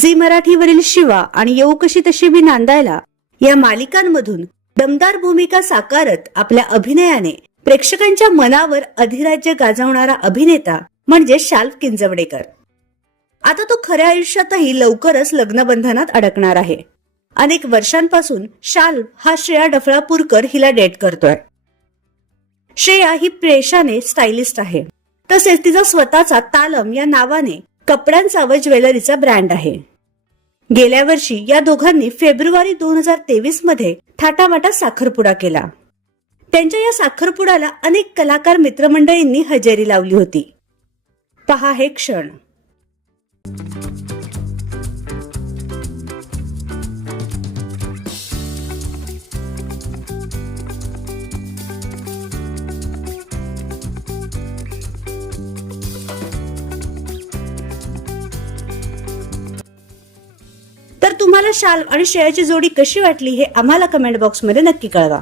Zee मराठीवरील Shiva आणि येऊ कशी तशी मी नांदायला या मालिकांमधून दमदार भूमिका साकारत आपल्या अभिनयाने प्रेक्षकांच्या मनावर अधिराज्य गाजवणारा अभिनेता म्हणजे शाल्व किंजवडेकर. आता तो खऱ्या आयुष्यातही लवकरच लग्नबंधनात अडकणार आहे. अनेक वर्षांपासून शाल्व हा श्रेया डफळापूरकर हिला डेट करतोय. श्रेया ही पेशाने स्टायलिस्ट आहे. तसेच तिचा स्वतःचा तालम या नावाने कपड्यांचा व ज्वेलरीचा ब्रँड आहे. गेल्या वर्षी या दोघांनी फेब्रुवारी 2023 मध्ये थाटामाटात साखरपुडा केला. त्यांच्या या साखरपुड्याला अनेक कलाकार मित्रमंडळींनी हजेरी लावली होती. पहा हे क्षण. तर तुम्हाला शाल्व आणि श्रेयाची जोडी कशी वाटली हे आम्हाला कमेंट बॉक्समध्ये नक्की कळवा.